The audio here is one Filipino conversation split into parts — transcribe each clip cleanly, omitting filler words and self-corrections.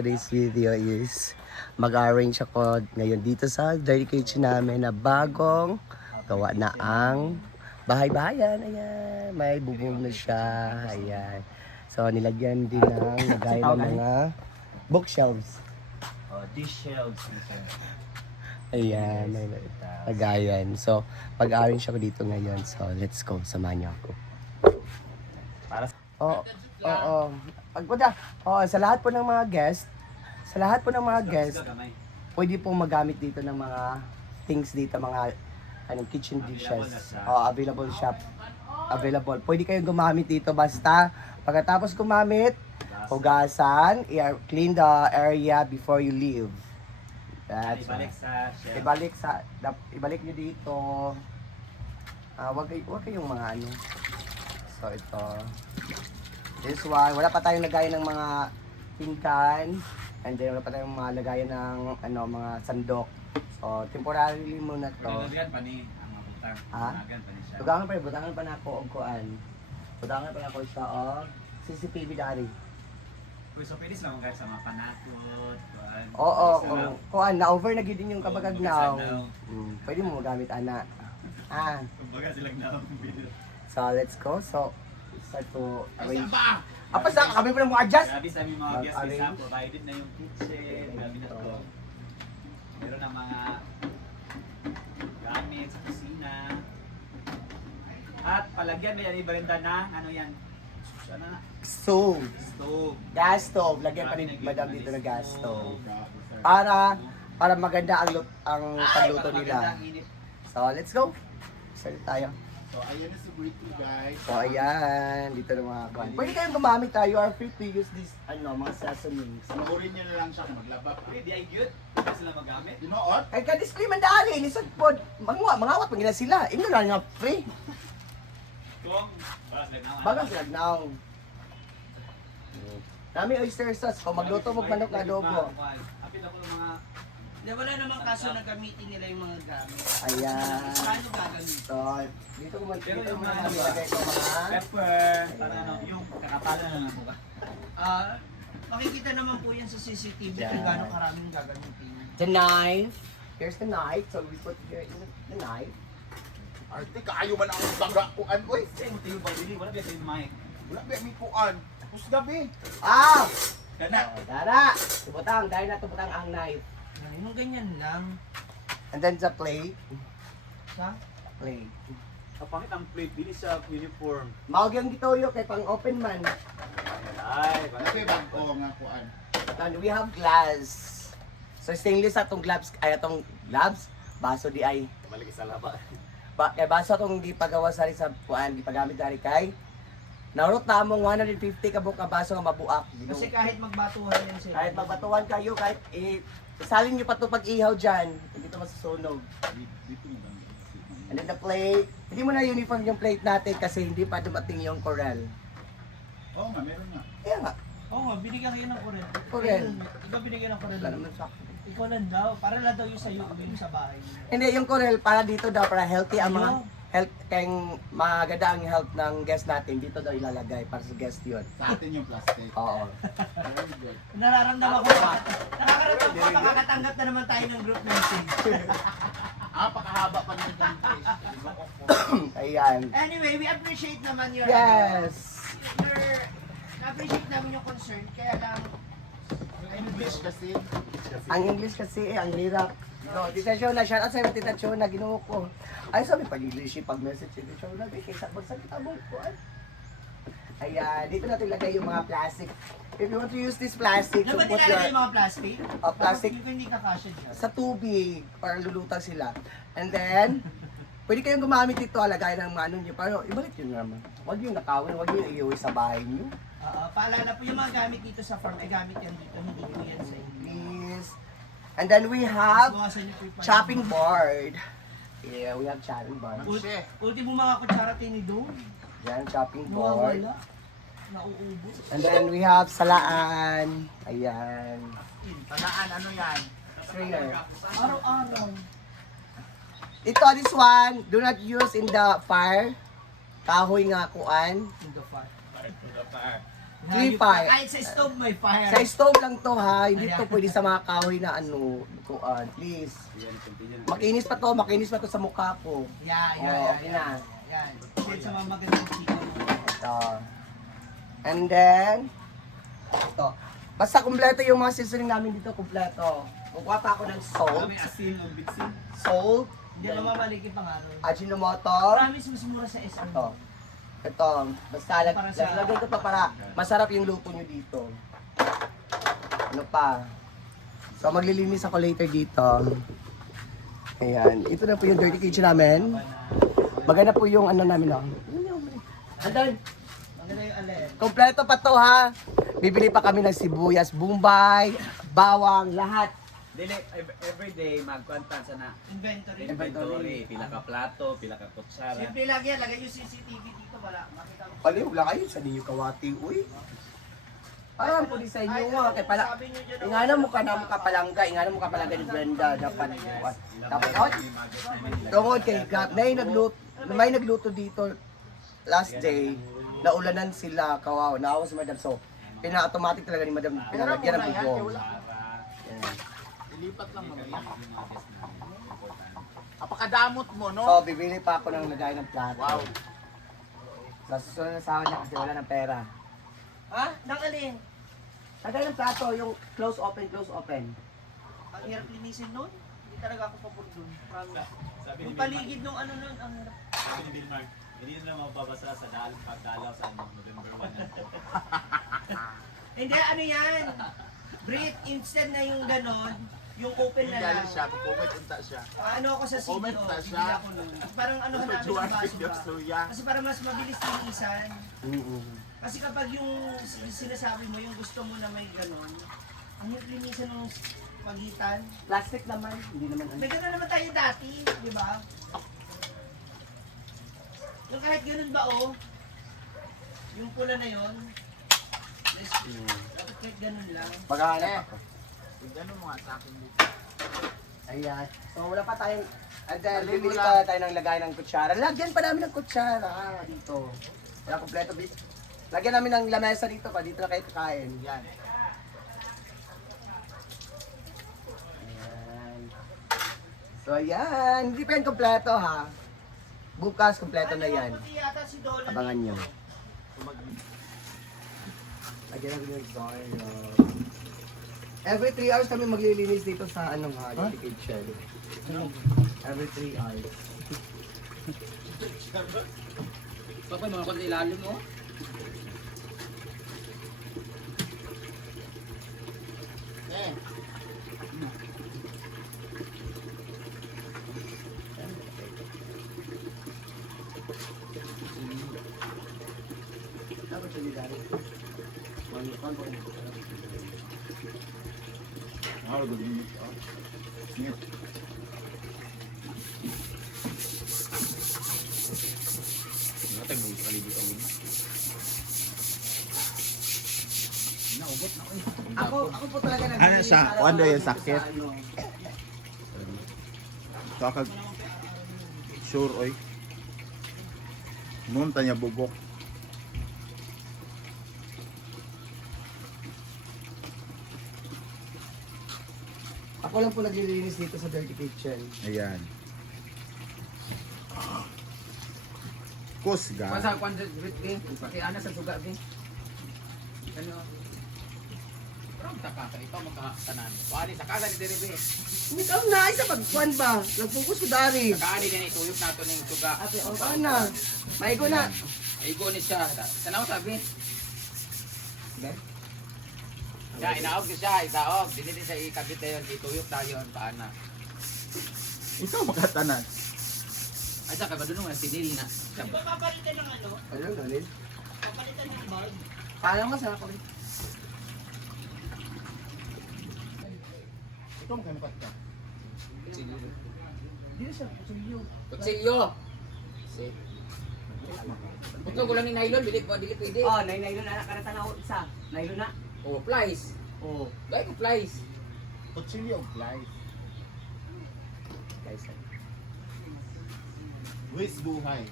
today's video is mag-arrange ako ngayon dito sa dirty kitchen namin na bagong gawa na ang bahay-bahayan. Ayan, may bubong na siya. Ayan. So, nilagyan din ng lagay ng mga bookshelves. Dish shelves. Ayan, may lagayan. So, mag-arrange ako dito ngayon. So, let's go. Samahan niyo ako. Oo. Pagpunta, sa lahat po ng mga guests, pwede pong magamit dito ng mga things dito, mga kitchen dishes. Available shop. Available. Pwede kayong gumamit dito basta pagkatapos gumamit, hugasan, clean the area before you leave. That's ibalik nyo dito. Wag kayong mga ano. So ito. This one, wala pa tayong lagayan ng mga pingkan. And then wala pa tayong mga lagayan ng mga sandok. So temporarily muna to. Lagyan pa ni ang mabutang. Lagyan pa ni siya. Butangan pa na ako og kuan. Butangan pa na ako siya og CCTV dari. So pwede sila mag sa mga panakot. Kuan na over na gid yung kabagagnaw. Pwede mo magamit ana. Kumbaga silang video. So let's go. So start to arrange. Sa kami pa na mga adjust. Grabe sa mga guests isa, provided na yung kitchen, grabe na to. Meron na mga gamit sa kusina. At palagyan may ibarenda na, ano yan? Stove. Gas stove. Lagyan pa ni madam dito na gas stove. Para maganda ang pagluto nila. So let's go. Start tayo. So, ayan na sa burrito, guys. So, ayan. Dito na mga kwan. Pwede kayong gumamit tayo. You are free to use this, mga seasonings. Mahurin nyo na lang siya kung maglaba pa. Pwede ay good. Pwede sila magamit. You know what? Ay, ka-display man dali. Lisod po. Mangawat pag sila. Ino lang nga free. Kung, bagas lang na. Bagang silagnaw. Dami oyster sauce. Kung magluto mo manok na adobo. Apit ako ng mga... Wala namang kaso na gamitin nila yung mga gamit. Ayan. Paano gagamit? So, dito ko Pero yung mga nilagay ko mga... pepper, para yung kakapalan na lang po. Makikita naman po yan sa CCTV kung gaano karaming gagamitin. The knife. Here's the knife. So, we put here the knife. Arte, kaayo man ang taga kuan, oy. Siyempre yung pagdili, wala ba yung mic? Wala ba may kuan? Tapos gabi. Kana. Tara! Tubutang. Dahil na tubutang ang knife. Yung ganyan lang. And then the plate. Sa? Plate. Kapangit ang plate, bili sa uniform. Mawag yung gitoyo kay pang open man. Ay, Kasi bago nga kuan. And we have glass. So stainless atong gloves, atong gloves, baso di ay. malaki sa laba. Kay baso atong gipagawa sa kuan, gipagamit dari kay. Narot na among 150 ka baso nga mabuak. Kasi kahit magbatuhan yan sila. Kahit magbatuan kayo, kahit isalin nyo pa ito pag-ihaw dyan, hindi ito masusunog. Dito mo lang. And then the plate, hindi mo na uniform yung plate natin kasi hindi pa dumating yung corral. Oo nga, meron nga. Kaya nga, Oo nga, binigyan kayo ng korel. Korel. Ikaw binigyan ng korel. wala naman sa Ikaw lang daw, para lang daw yung sa'yo, yung sa bahay. Hindi, yung corral para dito daw, para healthy ang mga health, kayong maganda ang health ng guest natin, dito daw ilalagay para sa guest yun. Sa atin yung plastic. Oo. Very good. Nararamdaman ko pa. Nakakaramdam ko, makakatanggap na naman tayo ng group message. Pakahaba pa ng ganito. Ayan. Anyway, we appreciate naman your Yes! na-appreciate namin yung concern, kaya lang English kasi. Ang English kasi ang hirap. No, Tita Shona, shout out sa iyo, Tita Shona, ginuo ko. Ay, sabi pag-English, pag-message, Tita Shona, kaysa magsagita mo ko. Ayan, dito natin ilagay yung mga plastic. If you want to use this plastic, ano ba put nilalagay your yung mga plastic? plastic Yung hindi kakasya dyan. sa tubig para lulutang sila. And then, pwede kayong gumamit dito, alagay ng mga ano nyo, pero ibalik yun naman. Huwag yung nakawin, huwag yung iuwi sa bahay nyo. Paalala po yung mga gamit dito sa farm, ay gamit yan dito, hindi po yan sa inyo. Please. And then we have Bawasan niyo po yung chopping board. Yeah, we have chopping board. Ultimo mga kutsara tinidor. Yan, chopping board. Nawawala. Nauubos. And then we have salaan. Ayan. Talaan, ano yan? Strainer. Araw-araw. Ito, this one, do not use in the fire. Kahoy nga kuan. In the farm. Kahit sa stove may fire. Sa stove lang to ha, hindi to pwede sa mga kahoy na ano, lutuan. Please. Makinis pa to sa mukha ko. Yeah. Okay na. Yan. Shit sa mga magandang chicken. Ito. And then, ito. Basta kumpleto yung mga seasoning namin dito, kumpleto. Kukuha pa ako ng salt, Kami asin o bitsin. salt, Hindi mamamaliki pang ano. Ajinomoto. Promise, mas mura sa SM. Ito, basta Para sa- lagay ko to para masarap yung luto nyo dito. Ano pa? So maglilinis ako later dito. Ayan, ito na po yung dirty kitchen namin. Maganda po yung ano namin, oh. Andan, Maganda yung alin. kompleto pa to ha. Bibili pa kami ng sibuyas, bumbay, bawang, lahat. Dili, everyday magkwantan sa na. Inventory. Inventory, pila ka plato, pila ka kutsara. Simple lang yan. Lagay yung CCTV dito. Wala. Makita mo. Pali, wala kayo sa ninyo kawati, uy. Alam po din sa inyo nga, kay pala. Sabi nyo dyan. Ingana mo ka na mukapalangga, ingana mo kapalangga ni Brenda, dapat. Dapat out. Tungod kay God, may nagluto dito last day, naulanan sila, kawaw, naawa si Madam. So, pina-automatic talaga ni Madam, pinalagyan ng bubong. Yan. Ilipat lang naman yan. Apakadamot mo, no? So, bibili pa ako ng lagay ng plato. Wow. Sa susunod na sahod niya kasi wala ng pera. Ha? Nang alin? Lagay ng plato, yung close open, close open. Ang hirap linisin nun. Hindi talaga ako papun dun. Promise. Sabi ni Yung Bilmar, paligid nung ano nun, ang hirap. sabi ni Bilmar, hindi na mababasa sa pagdalaw sa November 1. Hindi, ano yan? Brit, instead na yung ganon, yung open Yung na lang. galing siya, comment unta siya. Ano ako sa CDO, Comment na siya. bibili ako nun. Parang ano Gusto hanapin Juan ng baso Video ba? Suya. Kasi para mas mabilis linisan. Mm-mm. Kasi kapag yung sinasabi mo, yung gusto mo na may ganon, ang hirap linisan ng pagitan. Plastic naman, hindi naman ano. May gano'n naman tayo dati, di ba? Yung kahit ganun ba oh, yung pula na yon, dapat kahit ganun lang. Maghahanap ako. Yung ganun mga sa akin dito. Ayan. So wala pa tayong, and then Lagyan mo bibili lang. pa tayo ng lagay ng kutsara. Lagyan pa namin ng kutsara dito. Kaya kompleto. Lagyan namin ng lamesa dito pa, dito na kayo kakain. Yan. Ayan. So ayan, hindi pa yan kompleto ha. Bukas kompleto na yan. Puti yata si Dolan Abangan nyo. dito. Lagyan namin yung garlic. Every 3 hours kami maglilinis dito sa anong ha, kitchen. Every 3 hours. Bakit mga konti ilalim mo? Eh, Dapat siya didari. Manukan ko. ako gusto. Sige. Natag mo sa kalibot ang muna. Naubot na ko eh. Ako po talaga nag Ano siya? Ano yung sakit? Kakag sure oy. Munta niya bubok. Ako lang po naglilinis dito sa dirty kitchen. Ayan. Kusga. Pasa kwan sa grit din, pati ana sa suga din. Ano? Pero taka ito magkakasanan. Wali sa casa ni Derebe. Ikaw na, isa pagkuhan ba? Nagpukus ko dari. Kaani din ituyok nato ning suga. Ate, o na. Maigo na. Igo ni siya. Tanaw sabi. Ben? Ya inaog ni siya, isaog. Dili din siya ikabit dayon ituyok dayon paana. Ikaw makatanan. Ay sa kabadunong na tinil na. Di ba papalitan ng ano? Ano, ganun? Papalitan ng bulb? Parang masarap ko rin. Ito mo kanipat ka. Dito siya, kusilyo. Kutsilyo. Si. Putlo ko lang ni nylon, dili pwede. Oh, nailon na nakarata na ako isa. Nailon na. Oh, plies. Oh. Gay ko plies. Kutsilyo of life. Guys, Wiz buhay.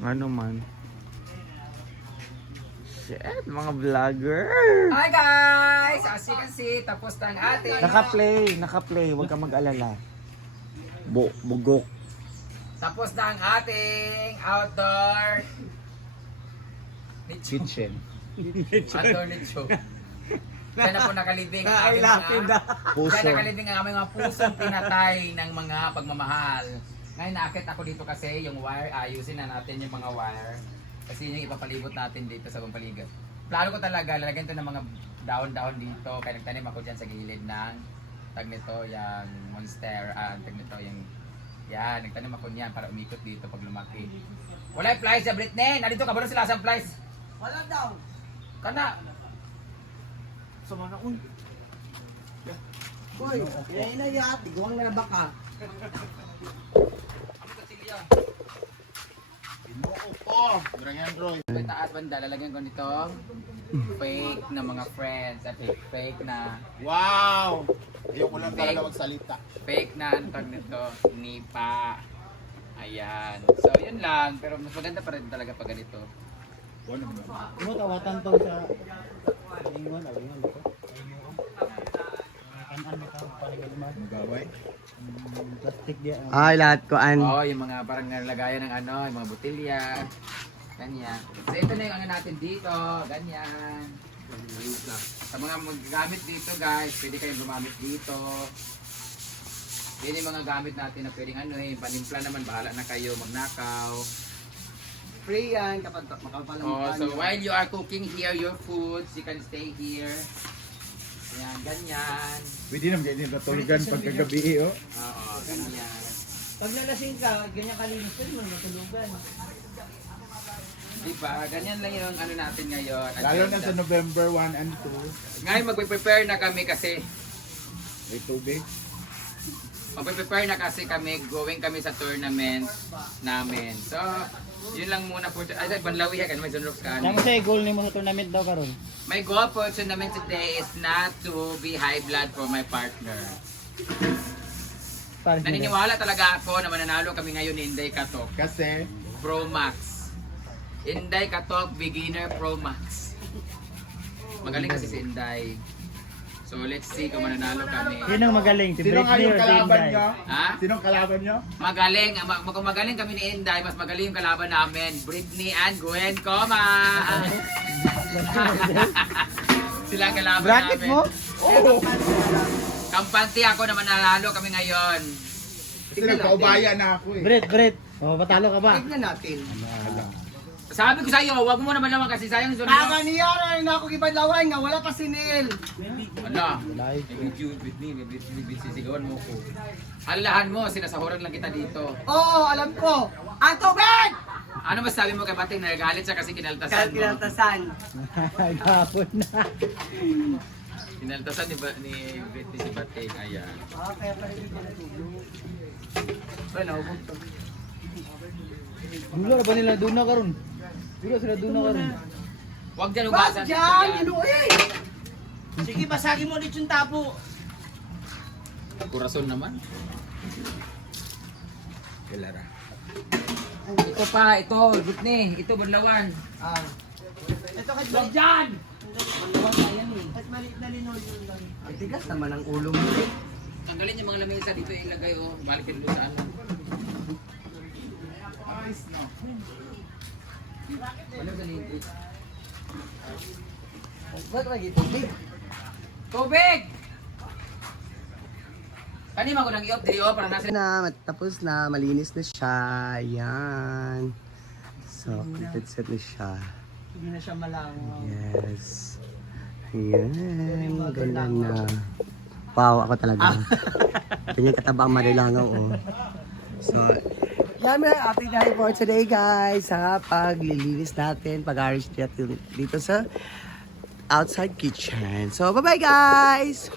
Ano man. Shit, mga vlogger. Hi guys! As you can see, tapos na ang ating... Naka-play. Huwag kang mag-alala. Bugok. Tapos na ang ating outdoor... nicho. Kitchen. Outdoor nicho. Diyan na po nakalibing ang aming mga... Puso. Diyan nakalibing ang aming mga pusong pinatay ng mga pagmamahal. Ngayon naakit ako dito kasi yung wire, ayusin na natin yung mga wire. Kasi yun yung ipapalibot natin dito sa pampaligat. Plano ko talaga, lalagyan ko ng mga dahon-dahon dito. Kaya nagtanim ako dyan sa gilid ng tag nito, yung monster, tag nito, yung... Yan, nagtanim ako niyan para umikot dito pag lumaki. Wala yung flies ya Britney! Nandito ka ba sila sa flies? Wala daw. Kana! Sama na un. Boy, yan na yat. Iguang na baka. Inuo ko. Drang Android. Sa taas banda, lalagyan ko nito fake na mga friends at fake na Wow! Ayoko lang talaga magsalita. fake na ano tawag nito, nipa. Ayan. So, yun lang. Pero mas maganda pa rin talaga pag ganito. Ano tawatan to sa ingon ko. Magaway. Plastic dia. Ay, lahat ko Oo, yung mga parang nalagayan ng ano, yung mga botilya. Ganyan. So, ito na yung ano natin dito. Ganyan. Sa mga gamit dito guys, pwede kayong gumamit dito. Yan yung mga gamit natin na pwedeng ano panimpla naman, bahala na kayo magnakaw. free yan kapag makapalang Oh, so while you are cooking here your foods, you can stay here. Ayan, ganyan. Pwede naman ganyan natulugan pagkagabi oh. Oo, ganyan. Pag nalasing ka, ganyan kalinis pa mo matulugan. Diba? Ganyan lang yung ano natin ngayon. Lalo na sa agenda. November 1 and 2. Ngayon magpe-prepare na kami kasi May tubig. magpe-prepare na kasi kami, going kami sa tournament namin. So, yun lang muna po. Ay, Banlawi ka, may sunrock ka. Nang say goal nimo sa tournament daw karon. My goal for tournament today is not to be high blood for my partner. Naniniwala talaga ako na mananalo kami ngayon ni Inday Katok. Kasi Pro Max. Inday Katok Beginner Pro Max. Magaling kasi si Inday. So let's see kung mananalo kami. Sino ang magaling? Si sino nga Britney yung or si kalaban Inday? nyo? Ha? Sinong kalaban nyo? Magaling. Kung magaling kami ni Inday, mas magaling yung kalaban namin. Britney and Gwen Coma. Sila ang kalaban bracket namin. mo? Oo! Kampante ako na mananalo kami ngayon. Kasi nagkaubaya na ako eh. Brit. Oh, matalo ka ba? Tignan natin. Sabi ko sa iyo, wag mo naman naman kasi sayang yung Kaga niya rin ako gibadlawan nga wala pa si Neil. Ano? Live. Britney, sisigawan mo ko. Alalahan mo, sinasahuran lang kita dito. Oo, alam ko. Ang tubig! Ano masabi mo kay Bating? Nagagalit siya kasi kinaltasan mo. Kinaltasan. Gapon na. Kinaltasan ni Britney si Bating. Ayan. Okay, pa rin dito na tubig. Bueno, bunto. Dulo ra ba nila duna karon? Dulo sila duna karon. Huwag dyan Wag ugasan. dyan! Inuwi! Sige, basagin mo ulit yung tabo. Kurason naman. Kelara. Ito pa, ito, Britney. Ito, Badlawan. Ah. Ito kahit Huwag maliit. dyan! Huwag na yan eh. Kahit maliit na linolyo lang. Ay, tigas naman ang ulo mo. Tanggalin yung mga lamesa dito ilagay oh. Balikin doon sa ano. Ano sa liit? Ba't lagi tubig? Tubig! Kanima ko nang i-off dili oh para nasa Tapos na, malinis na siya. Ayan. So, complete set na siya. Hindi na siya malangaw. Yes. Ayan. Ganda na. Wow, ako talaga. Ganyan kataba ang marilangaw, oh. So, yan na ating dahil for today, guys. Sa paglilinis natin, pag-arrange natin dito sa outside kitchen. So, bye-bye, guys!